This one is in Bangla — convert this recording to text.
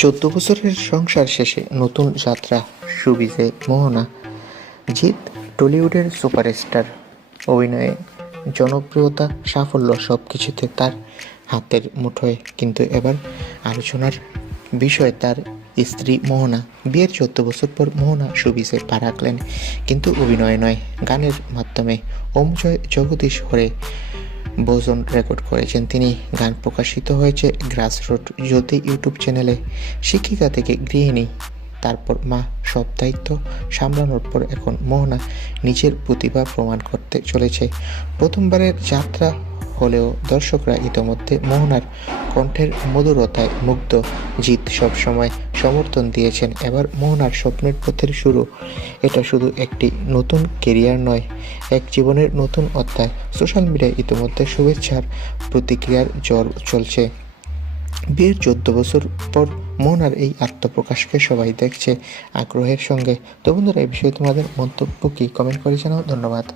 চোদ্দ বছরের সংসার শেষে নতুন যাত্রা সুবিজে মোহনা। জিৎ টলিউডের সুপারস্টার, অভিনয়ে জনপ্রিয়তা, সাফল্য সবকিছুতে তার হাতের মুঠোয়। কিন্তু এবার আলোচনার বিষয় তার স্ত্রী মোহনা। বিয়ের 14 বছর পর মোহনা সুবিজে পা রাখলেন, কিন্তু অভিনয় নয়, গানের মাধ্যমে। ওম জয় জগদীশ হরে ভজন রেকর্ড করেছেন তিনি। গান প্রকাশিত হয়েছে গ্রাসরুট জ্যোতি ইউটিউব চ্যানেলে। শিক্ষিকা থেকে গৃহিণী, তারপর মা, সব দায়িত্ব সামলানোর পর এখন মোহনা নিজের প্রতিভা প্রমাণ করতে চলেছে। প্রথমবারের যাত্রা হলেও দর্শকরা ইতোমধ্যে মোহনার কণ্ঠের মধুরতায় মুগ্ধ। জিৎ সবসময় সমর্থন দিয়েছেন, এবার মোহনার স্বপ্নের পথের শুরু। এটা শুধু একটি নতুন কেরিয়ার নয়, এক জীবনের নতুন অধ্যায়। সোশ্যাল মিডিয়ায় ইতোমধ্যে শুভেচ্ছার প্রতিক্রিয়ার ঝড় চলছে। বিয়ের 14 বছর পর মোহনার এই আত্মপ্রকাশকে সবাই দেখছে আগ্রহের সঙ্গে। তো বন্ধুরা, এই বিষয়ে তোমাদের মন্তব্য কি, কমেন্ট করে জানাও। ধন্যবাদ।